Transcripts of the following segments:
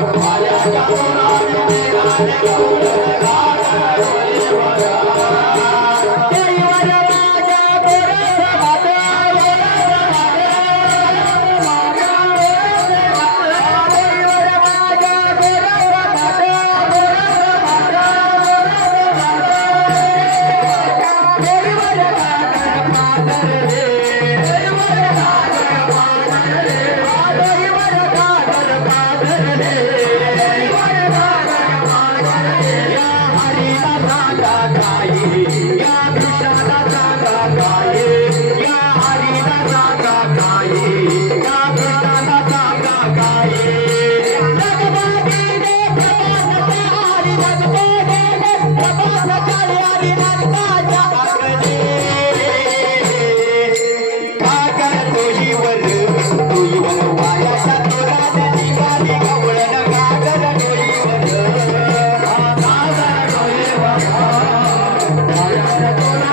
Hare Hare apagar.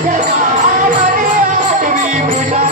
Thank you.